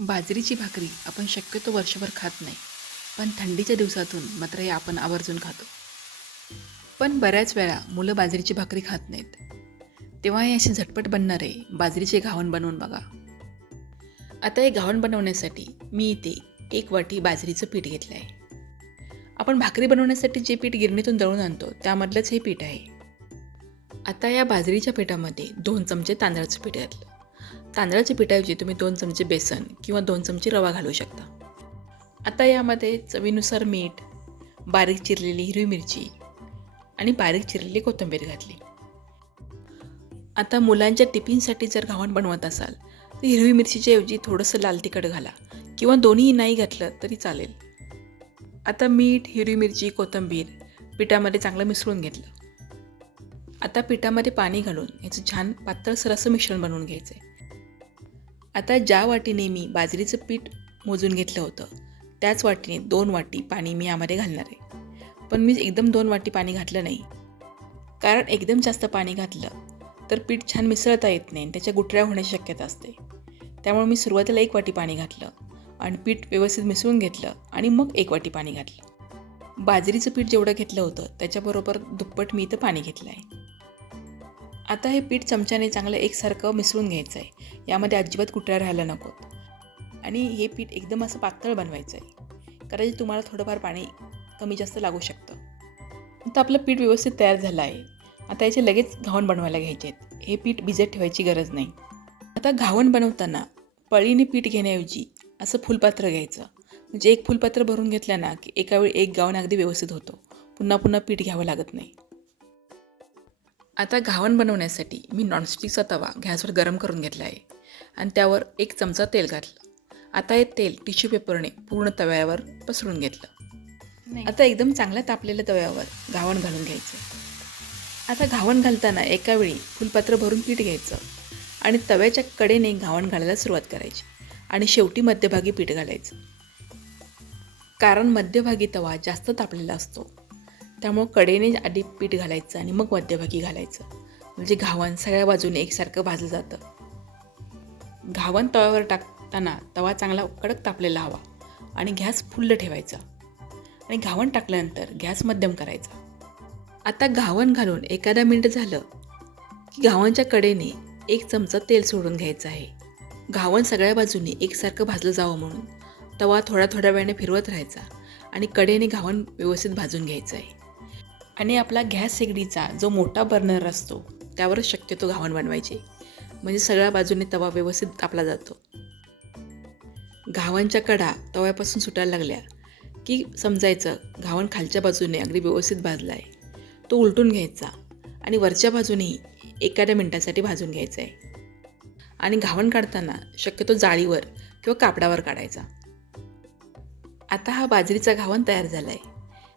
बाजरीची भाकरी आपण शक्यतो वर्षभर खात नाही पण थंडीच्या दिवसातून मात्र हे आपण आवर्जून खातो. पण बऱ्याच वेळा मुलं बाजरीची भाकरी खात नाहीत. तेव्हा हे असे झटपट बनणारे बाजरीचे घावण बनवून बघा. आता हे घावण बनवण्यासाठी मी इथे एक वाटी बाजरीचं पीठ घेतलं आहे आपण भाकरी बनवण्यासाठी जे पीठ गिरणीतून दळून आणतो त्यामधलंच हे पीठ आहे. आता या बाजरीच्या पिठामध्ये दोन चमचे तांदळाचं पीठ घातलं. तांदळाच्या पिठाऐवजी तुम्ही दोन चमचे बेसन किंवा दोन चमचे रवा घालू शकता. आता यामध्ये चवीनुसार मीठ बारीक चिरलेली हिरवी मिरची आणि बारीक चिरलेली कोथिंबीर घातली. आता मुलांच्या टिफिनसाठी जर घावण बनवत असाल तर हिरवी मिरचीच्या ऐवजी थोडंसं लाल तिखट घाला किंवा दोन्ही नाही घातलं तरी चालेल. आता मीठ हिरवी मिरची कोथिंबीर पिठामध्ये चांगलं मिसळून घेतलं. आता पिठामध्ये पाणी घालून याचं छान पातळसर असं मिश्रण बनवून घ्यायचं आहे आता ज्या वाटीने मी बाजरीचं पीठ मोजून घेतलं होतं त्याच वाटीने दोन वाटी पाणी मी यामध्ये घालणार आहे. पण मी एकदम दोन वाटी पाणी घातलं नाही. कारण एकदम जास्त पाणी घातलं तर पीठ छान मिसळता येत नाही आणि त्याच्या गुठळ्या होण्याची शक्यता असते. त्यामुळे मी सुरुवातीला एक वाटी पाणी घातलं आणि पीठ व्यवस्थित मिसळून घेतलं आणि मग एक वाटी पाणी घातलं. बाजरीचं पीठ जेवढं घेतलं होतं त्याच्याबरोबर दुप्पट मी इथं पाणी घेतलं आहे. आता हे पीठ चमच्याने चांगलं एकसारखं मिसळून घ्यायचं आहे. यामध्ये अजिबात कुठल्या राहायला नकोत आणि हे पीठ एकदम असं पातळ बनवायचं आहे. कारण तुम्हाला थोडंफार पाणी कमी जास्त लागू शकतं. आता आपलं पीठ व्यवस्थित तयार झालं आहे. आता याचे लगेच घावण बनवायला घ्यायचे आहेत. हे पीठ भिजत ठेवायची गरज नाही. आता घावण बनवताना पळीने पीठ घेण्याऐवजी असं फुलपात्र घ्यायचं. म्हणजे एक फुलपात्र भरून घेतलं ना की एका वेळी एक गावण अगदी व्यवस्थित होतो. पुन्हा पुन्हा पीठ घ्यावं लागत नाही. आता घावण बनवण्यासाठी मी नॉनस्टिकचा तवा गॅसवर गरम करून घेतला आहे आणि त्यावर एक चमचा तेल घातलं. आता हे तेल टिश्यू पेपरने पूर्ण तव्यावर पसरून घेतलं. आता एकदम चांगल्या तापलेल्या तव्यावर घावण घालून घ्यायचं. आता घावण घालताना एका वेळी फुलपात्र भरून पीठ घ्यायचं आणि तव्याच्या कडेने घावण घालायला सुरुवात करायची आणि शेवटी मध्यभागी पीठ घालायचं. कारण मध्यभागी तवा जास्त तापलेला असतो. त्यामुळं कडेने आधी पीठ घालायचं आणि मग मध्यभागी घालायचं. म्हणजे घावण सगळ्या बाजूने एकसारखं भाजलं जातं. घावण तव्यावर टाकताना तवा चांगला कडक तापलेला हवा आणि गॅस फुल्ल ठेवायचा. आणि घावण टाकल्यानंतर गॅस मध्यम करायचा. आता घावण घालून एखादा मिनिट झालं की घावणच्या कडेने एक चमचा तेल सोडून घ्यायचं आहे. घावण सगळ्या बाजूने एकसारखं भाजलं जावं म्हणून तवा थोड्या थोड्या वेळाने फिरवत राहायचा आणि कडेने घावण व्यवस्थित भाजून घ्यायचं आहे. आणि आपला गॅस शेगडीचा जो मोठा बर्नर असतो त्यावरच शक्यतो घावण बनवायचे. म्हणजे सगळ्या बाजूने तवा व्यवस्थित आपला जातो. घावांच्या कडा तव्यापासून सुटायला लागल्या की समजायचं घावण खालच्या बाजूने अगदी व्यवस्थित भाजला आहे तो उलटून घ्यायचा आणि वरच्या बाजूनेही एखाद्या मिनटासाठी भाजून घ्यायचा आहे आणि घावण काढताना शक्यतो जाळीवर किंवा कापडावर काढायचा. आता हा बाजरीचा घावण तयार झाला आहे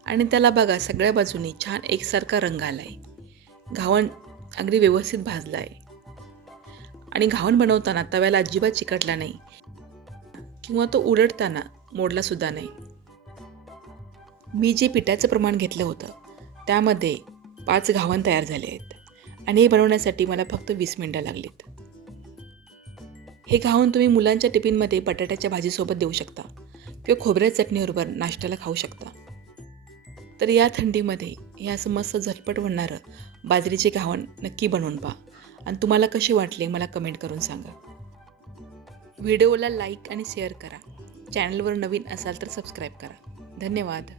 आणि त्याला बघा सगळ्या बाजूनी छान एकसारखा रंग आला आहे घावण अगदी व्यवस्थित भाजलं आहे आणि घावण बनवताना तव्याला अजिबात चिकटला नाही. किंवा तो उलटताना मोडला सुद्धा नाही. मी जे पिठाचं प्रमाण घेतलं होतं त्यामध्ये पाच घावण तयार झाले आहेत. आणि हे बनवण्यासाठी मला फक्त वीस मिनटं लागलीत. हे घावण तुम्ही मुलांच्या टिफिनमध्ये बटाट्याच्या भाजीसोबत देऊ शकता किंवा खोबऱ्या चटणीबरोबर नाश्त्याला खाऊ शकता. तर या थंडीमध्ये हे असं मस्त झटपट होणारं बाजरीचे घावण नक्की बनवून पहा. आणि तुम्हाला कसे वाटले मला कमेंट करून सांगा. व्हिडिओला लाईक आणि शेअर करा. चॅनलवर नवीन असाल तर सबस्क्राईब करा. धन्यवाद.